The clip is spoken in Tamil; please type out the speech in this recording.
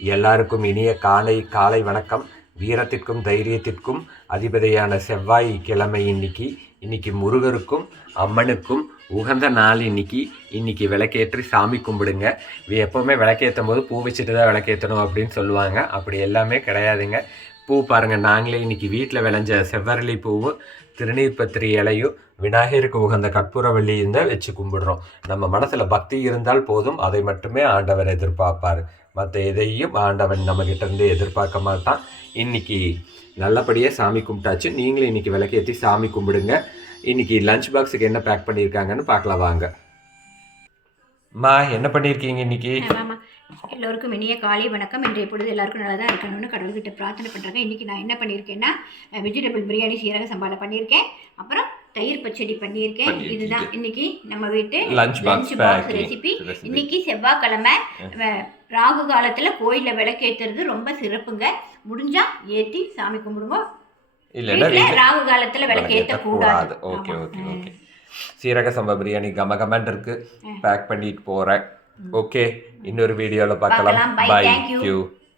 எல்லாருக்கும் இனிய காலை வணக்கம். வீரத்திற்கும் தைரியத்திற்கும் அதிபதியான செவ்வாய் கிழமை இன்னைக்கு முருகருக்கும் அம்மனுக்கும் உகந்த நாள். இன்னைக்கு விளக்கேற்றி சாமி கும்பிடுங்க. எப்போவுமே விளக்கேற்றும் போது பூ வச்சுட்டு தான் விளக்கேற்றணும் அப்படின்னு சொல்லுவாங்க. அப்படி எல்லாமே கிடையாதுங்க. பூ பாருங்கள், நாங்களே இன்னைக்கு வீட்டில் விளைஞ்ச செவ்வரளி பூவும் திருநீர் பத்திரி இலையும் விநாயகருக்கு உகந்த கற்பூரவள்ளியும் தான் வச்சு கும்பிடுறோம். நம்ம மனசில் பக்தி இருந்தால் போதும், அதை மட்டுமே ஆண்டவர் எதிர்பார்ப்பார். மற்ற எதையும் ஆண்டவன் நம்மக்கிட்ட இருந்து எதிர்பார்க்க மாட்டான். இன்னைக்கு நல்லபடியாக சாமி கும்பிட்டாச்சு. நீங்களும் இன்னைக்கு விளக்கேற்றி சாமி கும்பிடுங்க. இன்னைக்கு லஞ்ச் பாக்ஸுக்கு என்ன பேக் பண்ணியிருக்காங்கன்னு பார்க்கலாம் வாங்க. அம்மா, என்ன பண்ணியிருக்கீங்க இன்னைக்கு? எல்லோருக்கும் இனிய காலை வணக்கம். இன்றைய பொழுது எல்லாருக்கும் நல்லா தான் இருக்கணும்னு கடவுள்கிட்ட பிரார்த்தனை பண்ணுறேன். இன்றைக்கி நான் என்ன பண்ணியிருக்கேன்னா, வெஜிடபிள் பிரியாணி சீரக சம்பாவில் பண்ணியிருக்கேன். அப்புறம் தயிர் பச்சடி பண்ணியிருக்கேன். இதுதான் இன்னைக்கு நம்ம வீட்டு லஞ்ச் பாக்ஸ் ரெசிபி. இன்னைக்கு செவ்வாய்க்கிழமை, ராகு காலத்தில் கோயிலில் விளக்கேற்றுறது ரொம்ப சிறப்புங்க. முடிஞ்சா ஏற்றி சாமி கும்பிடுங்க. ராகு காலத்தில் விளக்கேற்றக்கூடாது. Okay okay okay. சீரக சம்பா பிரியாணி கமகமன் இருக்கு, பேக் பண்ணிட்டு போகிறேன். ஓகே, இன்னொரு வீடியோவில் பார்க்கலாம். பை. தேங்க்யூ.